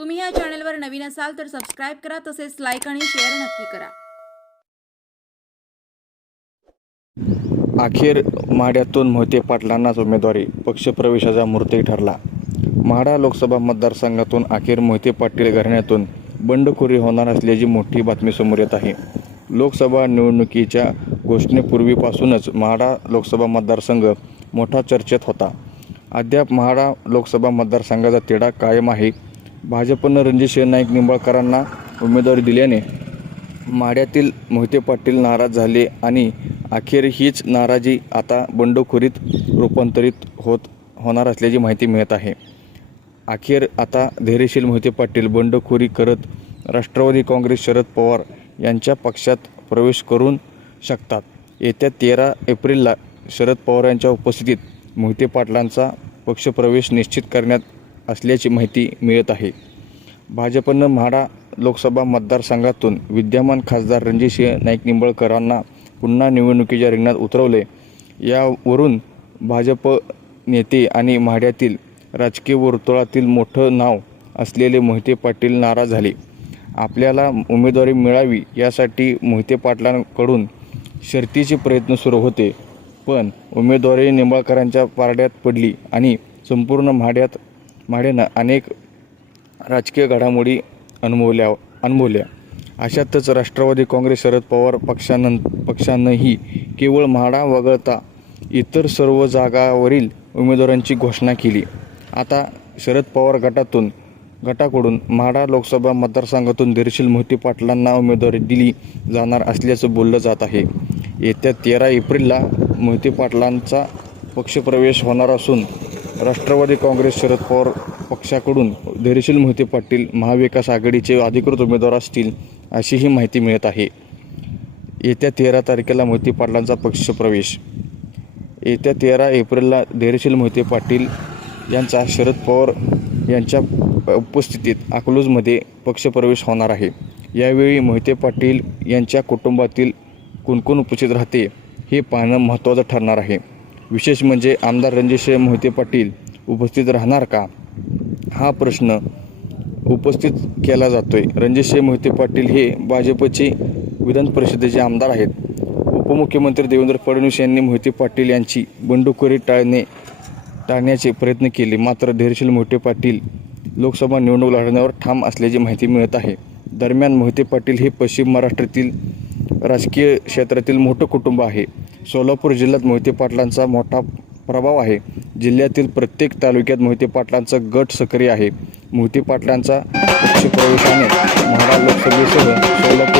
तुम्ही या चॅनलवर नवीन असाल तर सबस्क्राईब करा तसेच लाईक आणि शेअर नक्की करा. अखेर माड्यातून मोहिते पाटलांनाच उमेदवारी पक्षप्रवेशाचा मूर्ती ठरला. माढा लोकसभा मतदारसंघातून अखेर मोहिते पाटील घराण्यातून बंडखोरी होणार असल्याची मोठी बातमी समोर येत आहे. लोकसभा निवडणुकीच्या घोषणेपूर्वीपासूनच म्हाडा लोकसभा मतदारसंघ मोठा चर्चेत होता. अद्याप म्हाडा लोकसभा मतदारसंघाचा तिढा कायम आहे. भाजपनं रणजितसिंह नाईक निंबाळकरांना उमेदवारी दिल्याने माड्यातील मोहिते पाटील नाराज झाले आणि अखेर हीच नाराजी आता बंडखोरीत रूपांतरित होत होणार असल्याची माहिती मिळत आहे. अखेर आता धैर्यशील मोहिते पाटील बंडखोरी करत राष्ट्रवादी काँग्रेस शरद पवार यांच्या पक्षात प्रवेश करून शकतात. येत्या तेरा एप्रिलला शरद पवार यांच्या उपस्थितीत मोहिते पाटलांचा पक्षप्रवेश निश्चित करण्यात असल्याची माहिती मिळत आहे. भाजपनं म्हाडा लोकसभा मतदारसंघातून विद्यमान खासदार रणजितसिंह नाईक निंबळकरांना पुन्हा निवडणुकीच्या रिंगणात उतरवले. यावरून भाजप नेते आणि म्हाड्यातील राजकीय वर्तुळातील मोठं नाव असलेले मोहिते पाटील नाराज झाले. आपल्याला उमेदवारी मिळावी यासाठी मोहिते पाटलांकडून शर्तीचे प्रयत्न सुरू होते. पण उमेदवारी निंबाळकरांच्या पारड्यात पडली आणि संपूर्ण म्हाड्यात म्हाड्यानं अनेक राजकीय घडामोडी अनुभवल्या अनुभवल्या. अशातच राष्ट्रवादी काँग्रेस शरद पवार पक्षानं पक्षानंही केवळ म्हाडा वगळता इतर सर्व जागावरील उमेदवारांची घोषणा केली. आता शरद पवार गटातून गटाकडून म्हाडा लोकसभा मतदारसंघातून धैर्यशील मोहिते पाटलांना उमेदवारी दिली जाणार असल्याचं बोललं जात आहे. येत्या तेरा एप्रिलला मोहिते पाटलांचा पक्षप्रवेश होणार असून राष्ट्रवादी काँग्रेस शरद पवार पक्षाकडून धैर्यशील मोहिते पाटील महाविकास आघाडीचे अधिकृत उमेदवार असतील अशीही माहिती मिळत आहे. येत्या तेरा तारखेला मोहिते पाटलांचा पक्षप्रवेश. येत्या तेरा एप्रिलला धैर्यशील मोहिते पाटील यांचा शरद पवार यांच्या उपस्थितीत अकलूजमध्ये पक्षप्रवेश होणार आहे. यावेळी मोहिते पाटील यांच्या कुटुंबातील कोण कोण उपस्थित राहते हे पाहणं महत्त्वाचं ठरणार आहे. विशेष म्हणजे आमदार रणजितसिंह मोहिते पाटील उपस्थित राहणार का? हा प्रश्न उपस्थित केला जातो आहे रणजितसिंह मोहिते पाटील हे भाजपचे विधान परिषदेचे आमदार आहेत. उपमुख्यमंत्री देवेंद्र फडणवीस यांनी मोहिते पाटील यांची बंडखोरी टाळणे टाळण्याचे प्रयत्न केले. मात्र धैर्यशील मोहिते पाटील लोकसभा निवडणूक लढण्यावर ठाम असल्याची माहिती मिळत आहे. दरम्यान मोहिते पाटील हे पश्चिम महाराष्ट्रातील राजकीय क्षेत्रातील मोठं कुटुंब आहे. सोलापूर जिल्ह्यात मोहिते पाटलांचा मोठा प्रभाव आहे. जिल्ह्यातील प्रत्येक तालुक्यात मोहिते पाटलांचा गट सक्रिय आहे. मोहिते पाटलांचा पक्षप्रवेशाने म्हाडा लोकसभेसह